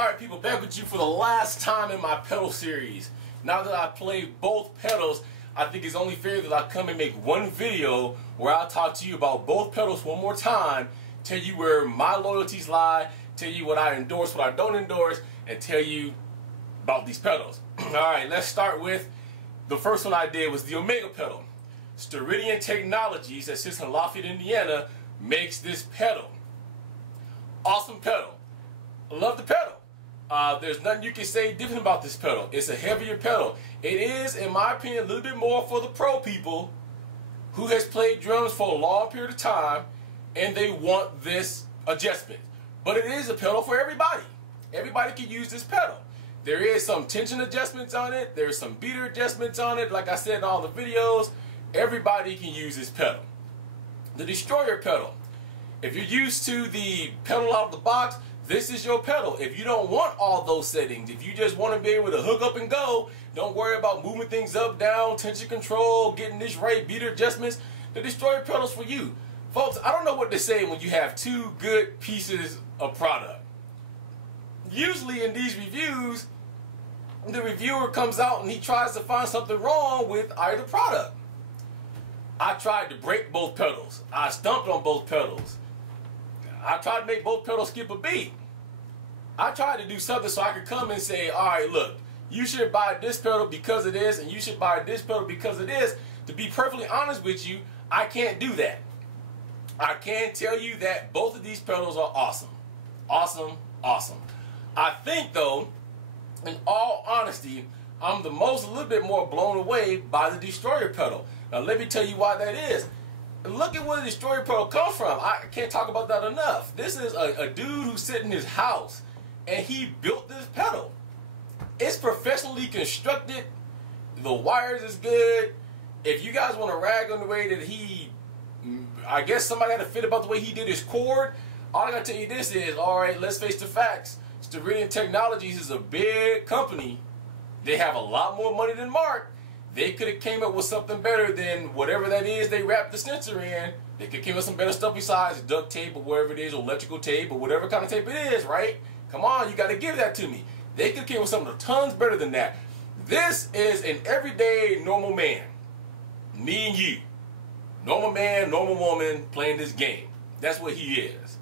Alright people, back with you for the last time in my pedal series. Now that I played both pedals, I think it's only fair that I come and make one video where I'll talk to you about both pedals one more time, tell you where my loyalties lie, tell you what I endorse, what I don't endorse, and tell you about these pedals. Alright, let's start with the first one I did was the Omega pedal. Steridian Technologies that sits in Lafayette, Indiana makes this pedal. Awesome pedal. I love the pedal. There's nothing you can say different about this pedal. It's a heavier pedal. It is, in my opinion, a little bit more for the pro people who has played drums for a long period of time and they want this adjustment. But it is a pedal for everybody. Everybody can use this pedal. There is some tension adjustments on it. There's some beater adjustments on it. Like I said in all the videos, everybody can use this pedal. The Destroyer pedal. If you're used to the pedal out of the box, this is your pedal. If you don't want all those settings, if you just want to be able to hook up and go, don't worry about moving things up, down, tension control, getting this right, beater adjustments, the Destroyer pedal's for you. Folks, I don't know what to say when you have two good pieces of product. Usually in these reviews, the reviewer comes out and he tries to find something wrong with either product. I tried to break both pedals. I stumped on both pedals. I tried to make both pedals skip a beat. I tried to do something so I could come and say, alright, look, you should buy this pedal because of this, and you should buy this pedal because of this. To be perfectly honest with you, I can't do that. I can tell you that both of these pedals are awesome. Awesome, awesome. I think, though, in all honesty, I'm a little bit more blown away by the Destroyer pedal. Now, let me tell you why that is. Look at where the Destroyer pedal comes from. I can't talk about that enough. This is a dude who sit in his house and he built this pedal. It's professionally constructed. The wires is good. If you guys want to rag on the way that I guess somebody had to fit about the way he did his cord, all I gotta tell you this is, alright, let's face the facts. Steridian Technologies is a big company. They have a lot more money than Mark. They could have came up with something better than whatever that is they wrap the sensor in. They could came up with some better stuff besides duct tape or whatever it is, or electrical tape or whatever kind of tape it is, right? Come on, you got to give that to me. They could have came up with something tons better than that. This is an everyday normal man. Me and you. Normal man, normal woman playing this game. That's what he is.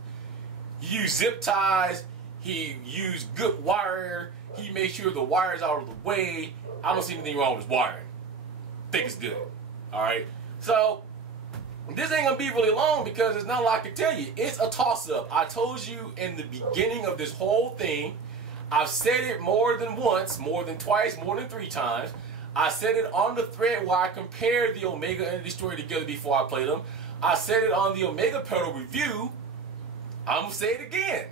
He used zip ties. He used good wire. He made sure the wire's out of the way. I don't see anything wrong with his wiring. Think it's good. Alright? So, this ain't going to be really long because it's not like I can tell you. It's a toss-up. I told you in the beginning of this whole thing, I've said it more than once, more than twice, more than 3 times. I said it on the thread where I compared the Omega and the Destroyer together before I played them. I said it on the Omega pedal review. I'm going to say it again.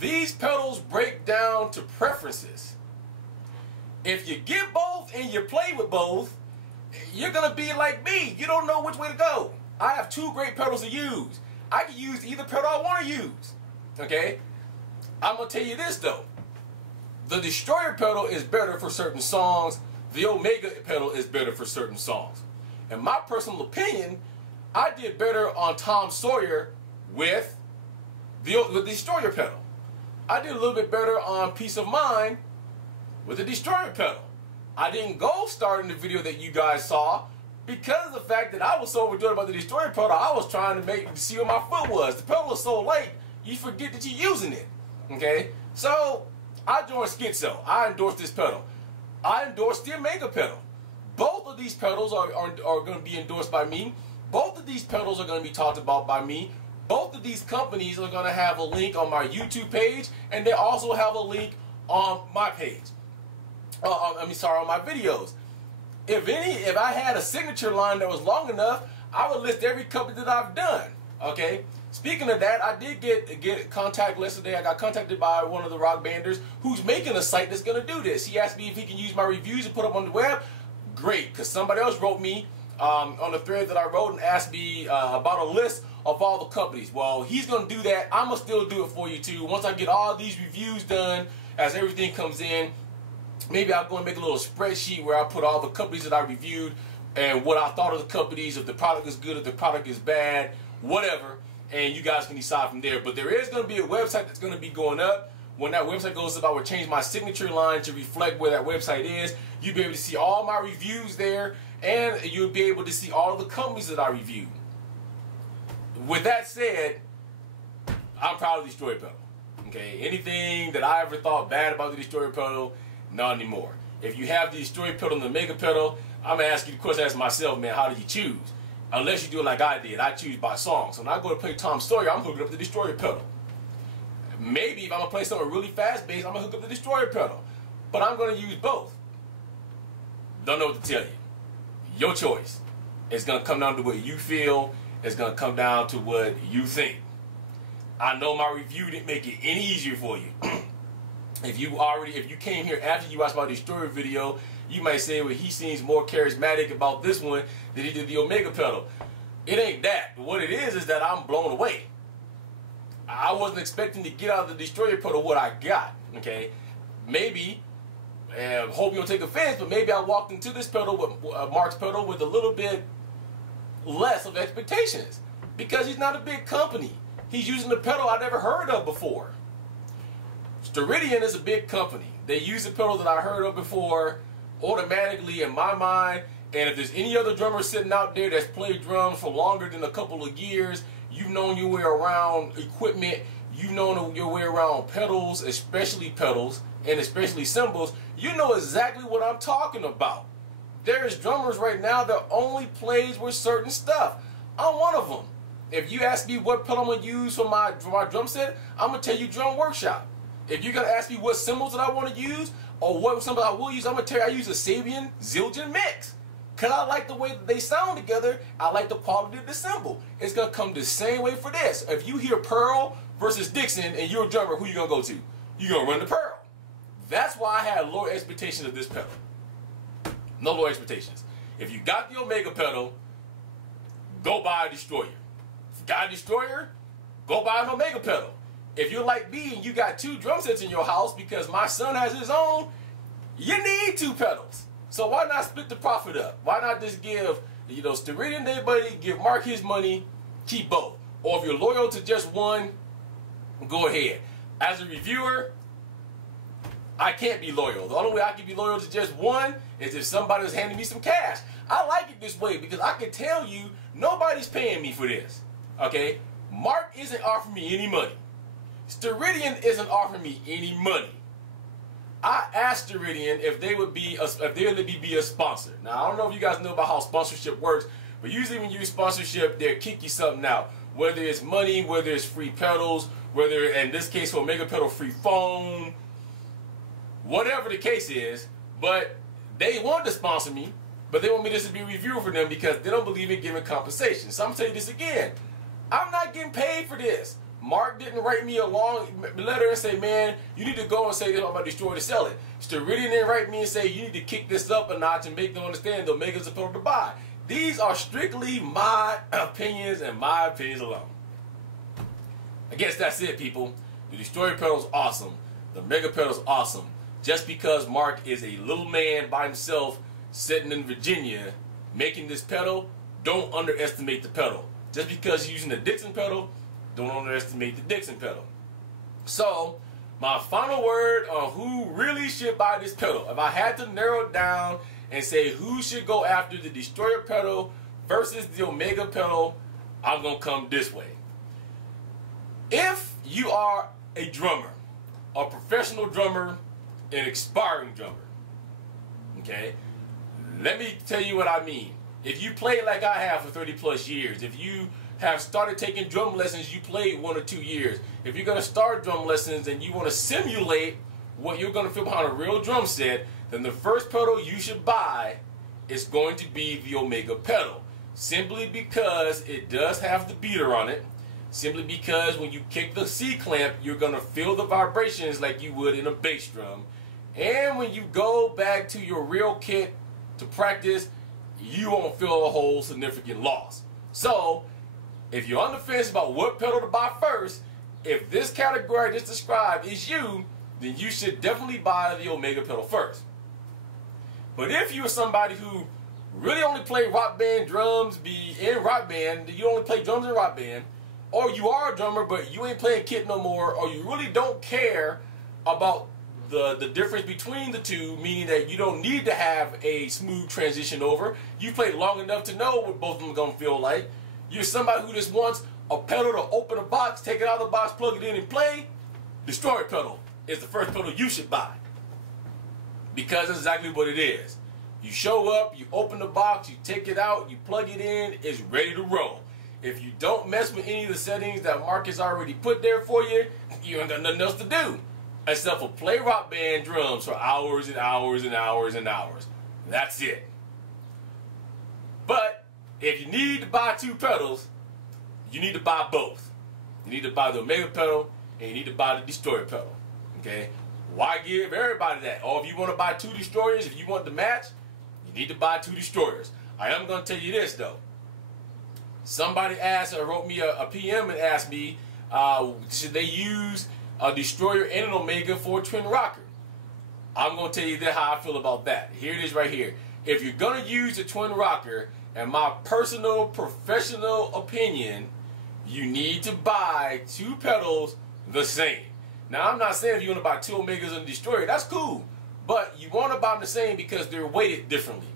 These pedals break down to preferences. If you get both and you play with both, you're going to be like me. You don't know which way to go. I have 2 great pedals to use. I can use either pedal I want to use. Okay? I'm going to tell you this though. The Destroyer pedal is better for certain songs. The Omega pedal is better for certain songs. In my personal opinion, I did better on Tom Sawyer with the Destroyer pedal. I did a little bit better on Peace of Mind with the Destroyer pedal. I didn't go start in the video that you guys saw because of the fact that I was so overjoyed about the Destroyer pedal. I was trying to see where my foot was. The pedal was so light, you forget that you're using it. Okay? So, I joined Schizo. I endorsed this pedal. I endorsed the Omega pedal. Both of these pedals are going to be endorsed by me. Both of these pedals are going to be talked about by me. Both of these companies are going to have a link on my YouTube page, and they also have a link on my page. On my videos. If I had a signature line that was long enough, I would list every company that I've done. Okay. Speaking of that, I did get contact yesterday. I got contacted by one of the rock banders who's making a site that's going to do this. He asked me if he can use my reviews and put them on the web. Great, because somebody else wrote me on the thread that I wrote and asked me about a list of all the companies. Well, he's going to do that. I'm going to still do it for you too. Once I get all these reviews done, as everything comes in, maybe I'll go and make a little spreadsheet where I put all the companies that I reviewed and what I thought of the companies, if the product is good, if the product is bad, whatever, and you guys can decide from there. But there is going to be a website that's going to be going up When that website goes up, I would change my signature line to reflect where that website is. You'll be able to see all my reviews there, and you'll be able to see all the companies that I reviewed. With that said, I'm proud of the Destroyer pedal. Okay, anything that I ever thought bad about the Destroyer pedal, not anymore. If you have the Destroyer pedal and the Omega pedal, I'm gonna ask you the question, ask myself, man, how do you choose? Unless you do it like I did, I choose by song. So when I go to play Tom Sawyer, I'm hooking up the Destroyer pedal. Maybe if I'm gonna play something really fast bass, I'm gonna hook up the Destroyer pedal. But I'm gonna use both. Don't know what to tell you. Your choice. It's gonna come down to what you feel. It's gonna come down to what you think. I know my review didn't make it any easier for you. If you came here after you watched my Destroyer video, you might say, well, he seems more charismatic about this one than he did the Omega pedal. It ain't that. What it is that I'm blown away. I wasn't expecting to get out of the Destroyer pedal what I got. Okay, maybe. Hope you don't take offense, but maybe I walked into this pedal with Mark's pedal with a little bit less of expectations because he's not a big company. He's using the pedal I never heard of before. Steridian is a big company. They use the pedal that I heard of before automatically in my mind. And if there's any other drummer sitting out there that's played drums for longer than a couple of years, you've known your way around equipment, you've known your way around pedals, especially and especially cymbals, you know exactly what I'm talking about. There's drummers right now that only plays with certain stuff. I'm one of them. If you ask me what pedal I'm going to use for my drum set, I'm going to tell you Drum Workshop. If you're going to ask me what cymbals that I want to use, or what cymbals I will use, I'm going to tell you I use a Sabian Zildjian Mix. Because I like the way that they sound together. I like the quality of the cymbal. It's going to come the same way for this. If you hear Pearl versus Dixon and you're a drummer, who you going to go to? You're going to run to Pearl. That's why I had lower expectations of this pedal. No lower expectations. If you got the Omega pedal, go buy a Destroyer. If you got a Destroyer, go buy an Omega pedal. If you're like me and you got 2 drum sets in your house because my son has his own, you need 2 pedals. So why not split the profit up? Why not just give, Steridian their money, give Mark his money, keep both. Or if you're loyal to just one, go ahead. As a reviewer, I can't be loyal. The only way I can be loyal to just one is if somebody was handing me some cash. I like it this way because I can tell you nobody's paying me for this. Okay? Mark isn't offering me any money. Steridian isn't offering me any money. I asked Steridian if they would be a sponsor. Now I don't know if you guys know about how sponsorship works, but usually when you use sponsorship, they'll kick you something out. Whether it's money, whether it's free pedals, whether in this case for Omega pedal free phone, whatever the case is. But they want to sponsor me, but they want me just to be a reviewer for them because they don't believe in giving compensation. So I'm gonna tell you this again. I'm not getting paid for this. Mark didn't write me a long letter and say, man, you need to go and say this about Destroyer to sell it. Steridian didn't write me and say, you need to kick this up a notch and make them understand the Omega's a pedal to buy. These are strictly my opinions and my opinions alone. I guess that's it, people. The Destroyer pedal's awesome. The Omega pedal's awesome. Just because Mark is a little man by himself sitting in Virginia making this pedal, don't underestimate the pedal. Just because you're using the Dixon pedal, don't underestimate the Dixon pedal. So, my final word on who really should buy this pedal. If I had to narrow it down and say who should go after the Destroyer pedal versus the Omega pedal, I'm going to come this way. If you are a drummer, a professional drummer, an aspiring drummer, okay, let me tell you what I mean. If you play like I have for 30 plus years, if you have started taking drum lessons, you played 1 or 2 years. If you're going to start drum lessons and you want to simulate what you're going to feel behind a real drum set, then the first pedal you should buy is going to be the Omega pedal. Simply because it does have the beater on it. Simply because when you kick the C-clamp, you're going to feel the vibrations like you would in a bass drum. And when you go back to your real kit to practice, you won't feel a whole significant loss. So, if you're on the fence about what pedal to buy first, if this category I just described is you, then you should definitely buy the Omega pedal first. But if you're somebody who really only play rock band drums, be in rock band, you only play drums in rock band, or you are a drummer but you ain't playing kit no more, or you really don't care about the difference between the two, meaning that you don't need to have a smooth transition over. You played long enough to know what both of them are going to feel like. You're somebody who just wants a pedal to open a box, take it out of the box, plug it in and play. Destroyer pedal is the first pedal you should buy, because that's exactly what it is. You show up, you open the box, you take it out, you plug it in, it's ready to roll. If you don't mess with any of the settings that Marcus already put there for you, you ain't got nothing else to do except for play Rock Band drums for hours and hours and hours and hours. That's it. But if you need to buy two pedals, you need to buy both. You need to buy the Omega pedal and you need to buy the Destroyer pedal. Okay? Why give everybody that? Oh, if you want to buy two Destroyers, if you want the match, you need to buy two Destroyers. I am going to tell you this though. Somebody asked or wrote me a PM and asked me, should they use a Destroyer and an Omega for a twin rocker? I'm going to tell you how I feel about that. Here it is right here. If you're going to use a twin rocker, in my personal professional opinion, you need to buy two pedals the same. Now, I'm not saying if you want to buy two Omegas and a Destroyer, that's cool. But you want to buy them the same because they're weighted differently.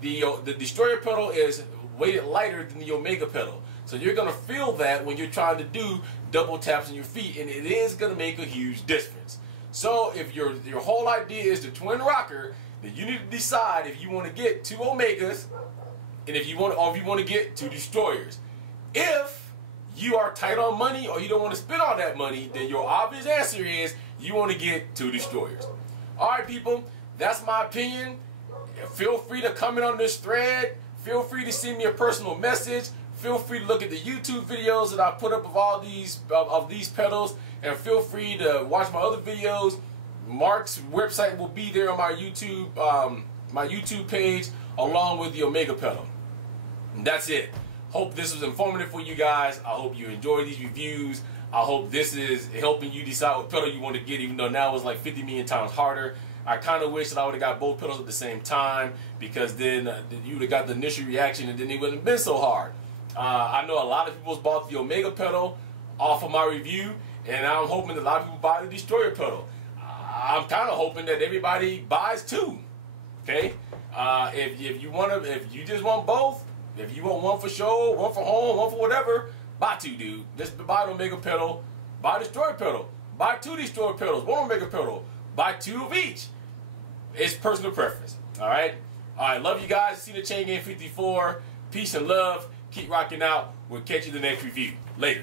The Destroyer pedal is weighted lighter than the Omega pedal. So you're going to feel that when you're trying to do double taps on your feet, and it is going to make a huge difference. So if your whole idea is the twin rocker, then you need to decide if you want to get two Omegas and if you want to get two Destroyers. If you are tight on money or you don't want to spend all that money, then your obvious answer is you want to get two Destroyers. Alright people, that's my opinion. Feel free to comment on this thread. Feel free to send me a personal message. Feel free to look at the YouTube videos that I put up of all these pedals, and feel free to watch my other videos. Mark's website will be there on my YouTube page, along with the Omega pedal. And that's it. Hope this was informative for you guys. I hope you enjoy these reviews. I hope this is helping you decide what pedal you want to get, even though now it's like 50 million times harder. I kind of wish that I would have got both pedals at the same time, because then you would have got the initial reaction and then it wouldn't have been so hard. I know a lot of people bought the Omega pedal off of my review, and I'm hoping that a lot of people buy the Destroyer pedal. I'm kind of hoping that everybody buys two. Okay, if you just want both, if you want one for show, one for home, one for whatever, buy two, dude. Just buy the Omega pedal, buy the Destroyer pedal, buy two Destroyer pedals, one Omega pedal, buy two of each. It's personal preference. All right. Love you guys. See the Chain Gang 54. Peace and love. Keep rocking out. We'll catch you in the next review. Later.